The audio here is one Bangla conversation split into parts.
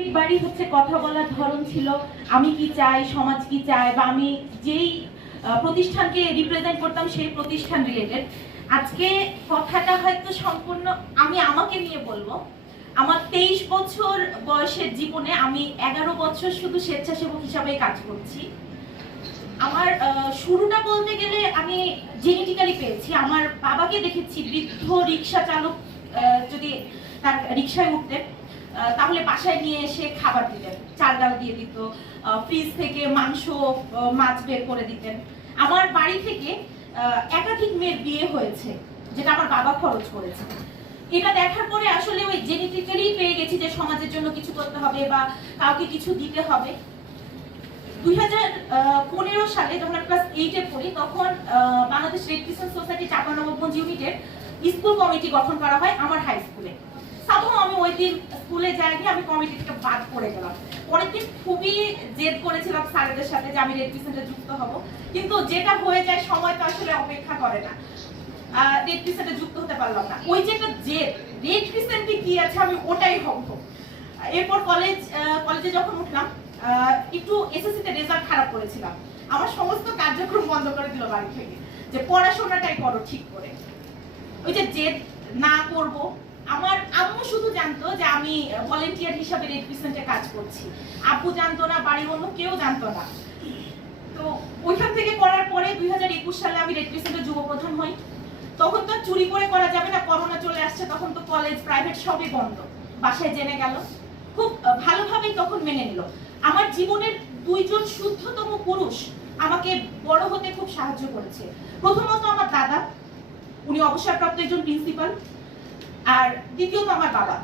প্রত্যেকবারই হচ্ছে কথা বলার ধরন ছিল, আমি কি চাই, সমাজ কি চায়, বা আমি যেই প্রতিষ্ঠানকে রিপ্রেজেন্ট করতাম সেই প্রতিষ্ঠান রিলেটেড আজকে কথাটা হয়তো সম্পূর্ণ আমি আমাকে নিয়ে বলব। আমার তেইশ বছর বয়সের জীবনে আমি এগারো বছর শুধু স্বেচ্ছাসেবক হিসাবে কাজ করছি। আমার শুরুটা বলতে গেলে আমি জেনেটিক্যালি পেয়েছি। আমার বাবাকে দেখেছি, বৃদ্ধ রিক্সা চালক যদি তার রিক্সায় উঠতেন তাহলে বাসায় নিয়ে এসে খাবার দিতেন। চাল ডাল দিয়ে দিত ফ্রিজ থেকে মাংস মাছ বের করে দিতেন। আমার বাড়ি থেকে একাধিক মেয়ের বিয়ে হয়েছে, যেটা আমার বাবা খরচ করেছে। এটা দেখার পরে আসলে ওই জেনেটিক্যালি পেয়ে গেছি যে সমাজের জন্য কিছু করতে হবে বা কাউকে কিছু দিতে হবে। দুই হাজার পনেরো সালে যখন ক্লাস এইটে পড়ি, তখন Bangladesh red crescent society Chapanganj ইউনিটের স্কুল কমিটি গঠন করা হয় আমার হাই স্কুলে সাধারণ আমি ওই দিন স্কুলে যাইনি আমি কমিটি থেকে বাদ পড়ে গেলাম। পরের দিন খুবই জেদ করেছিলাম স্যারদের সাথে যে আমি রেড ক্রিসেন্টে যুক্ত হব। কিন্তু যেটা হয়ে যায়, সময় তো আসলে অপেক্ষা করে না। রেড ক্রিসেন্টে যুক্ত হতে পারলাম না। ওই যে একটা জেদ রেড ক্রিসেন্টে কি আছে, আমি ওটাই হব। এরপর কলেজ কলেজে যখন উঠলাম একটু এসএসসি তে রেজাল্ট খারাপ করেছিলাম। আমার সমস্ত কার্যক্রম বন্ধ করে দিল বাড়ি থেকে। যে পড়াশোনাটাই করো ঠিক করে। ওই যে জেদ, না করব আমার আম্মু শুধু জানতো যে আমি ভলেন্টিয়ার হিসাবে রেড ক্রিসেন্টে কাজ করছি। আব্বু জানতো না, বাড়ির অন্য কেউ জানতো না। তো ওইখান থেকে করার পরে দুই হাজার একুশ সালে আমি রেড ক্রিসেন্টের যুব প্রধান হই। তখন তো চুরি করে করা যাবে না, করোনা চলে আসছে, তখন তো কলেজ প্রাইভেট সবই বন্ধ। বাসায় জেনে গেল। খুব ভালোভাবেই তখন মেনে নিল। আমার জীবনের দুইজন শুদ্ধতম পুরুষ আমাকে বড় হতে খুব সাহায্য করেছে। প্রথমত আমার দাদা, উনি অবসরপ্রাপ্ত একজন প্রিন্সিপাল আর দ্বিতীয়ত আমার বাবা।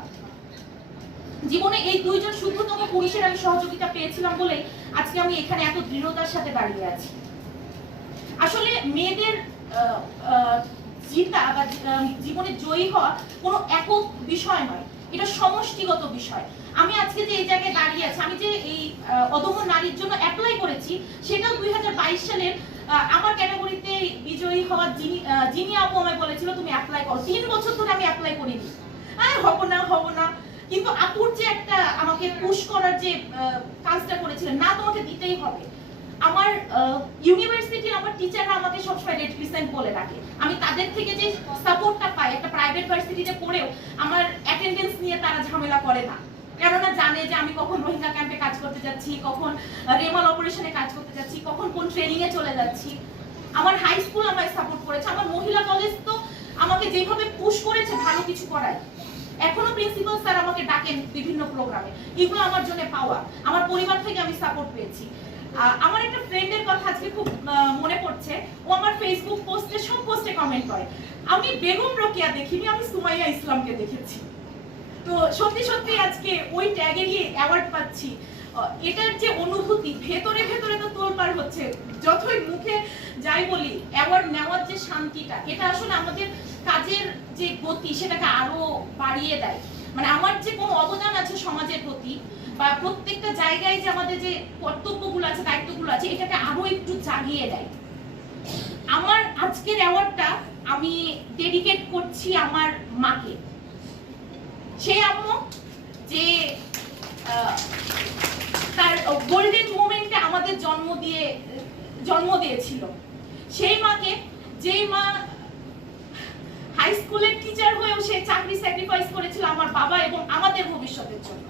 জীবনে এই দুইজন শুদ্ধতম পুরুষের আমি সহযোগিতা পেয়েছিলাম বলেই আজকে আমি এখানে এত দৃঢ়তার সাথে দাঁড়িয়ে আছি। আসলে মেয়েদের জিতা বা জীবনে জয়ী হওয়া কোনো একক বিষয় নয়, এটা সমষ্টিগত বিষয়। আমি আজকে যে এই জায়গায় দাঁড়িয়ে আছি, আমি যে এই অদম্য নারীর জন্য অ্যাপ্লাই করেছি, সেটাও দুই সালের আমার ক্যাটাগরিতে বিজয়ী হওয়ার যিনি যিনি আপু আমায় বলেছিল, তুমি অ্যাপ্লাই করো। তিন বছর ধরে আমি অ্যাপ্লাই করিনি। আর হব না হব না। কিন্তু আপুর যে একটা আমাকে পুশ করার যে কাজটা করেছিলেন না তোমাকে দিতেই হবে। আমার ইউনিভার্সিটির আমার টিচাররা আমাকে সবসময় রেড ক্রিসেন্ট বলে ডাকে। আমি তাদের থেকে যে সাপোর্টটা পাই, একটা প্রাইভেট ভার্সিটিতে পড়েও, আমার অ্যাটেন্ডেন্স নিয়ে তারা ঝামেলা করে না। কেননা জানে যে আমি কখন রোহিঙ্গা ক্যাম্পে কাজ করতে যাচ্ছি, কখন রেমাল অপারেশনে কাজ করতে যাচ্ছি, কখন কোন ট্রেনিং এ চলে যাচ্ছি। আমার হাই স্কুল আমায় সাপোর্ট করেছে, আমার মহিলা কলেজ তো আমাকে যেভাবে পুশ করেছে, ভালো কিছু করায়। এখনও প্রিন্সিপাল স্যার আমাকে ডাকেন বিভিন্ন প্রোগ্রামে এগুলো আমার জন্য পাওয়া আমার পরিবার থেকে আমি সাপোর্ট পেয়েছি। আমার একটা ফ্রেন্ডের কথা আজকে খুব মনে পড়ছে। ও আমার ফেসবুক পোস্টে সব পোস্টে কমেন্ট করে। আমি বেগম রোকিয়া দেখিনি, আমি সুমাইয়া ইসলামকে দেখেছি। তো সত্যি সত্যি আজকে ওই ট্যাগে গিয়ে অ্যাওয়ার্ড পাচ্ছি। এটার যে অনুভূতি, ভেতরে ভেতরে তো তোলপাড় হচ্ছে। যতই মুখে যাই বলি অ্যাওয়ার্ড নেওয়ার যে শান্তিটা, এটা আসলে আমাদের কাজের যে গতি, সেটাকে আরও বাড়িয়ে দেয়। মানে আমার যে কোনো অবদান আছে সমাজের প্রতি, বা প্রত্যেকটা জায়গায় যে আমাদের যে কর্তব্যগুলো আছে, দায়িত্বগুলো আছে, এটাকে আরও একটু জাগিয়ে দেয়। আমার আজকের অ্যাওয়ার্ডটা আমি ডেডিকেট করছি আমার মাকে। সেই আম্মু, যে তার গোল্ডেন মোমেন্টে আমাদের জন্ম দিয়ে, জন্ম দিয়েছিল। সেই মাকে, যেই মা হাই স্কুলের টিচার হয়েও সে চাকরি স্যাক্রিফাইস করেছিল আমার বাবা এবং আমাদের ভবিষ্যতের জন্য।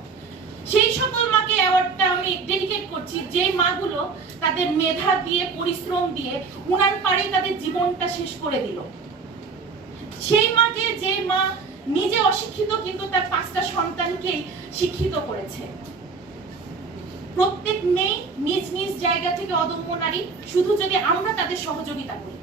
সেই সকল মাকে অ্যাওয়ার্ডটা আমি ডেডিকেট করছি যে মাগুলো তাদের মেধা দিয়ে, পরিশ্রম দিয়ে, উনার পাড়েই তাদের জীবনটা শেষ করে দিল। সেই মাকে যে মা নিজে অশিক্ষিত কিন্তু তার পাঁচটা সন্তানকেই শিক্ষিত করেছে। প্রত্যেক মেয়ে নিজ নিজ জায়গা থেকে অদম্য নারী, শুধু যদি আমরা তাদের সহযোগিতা করি।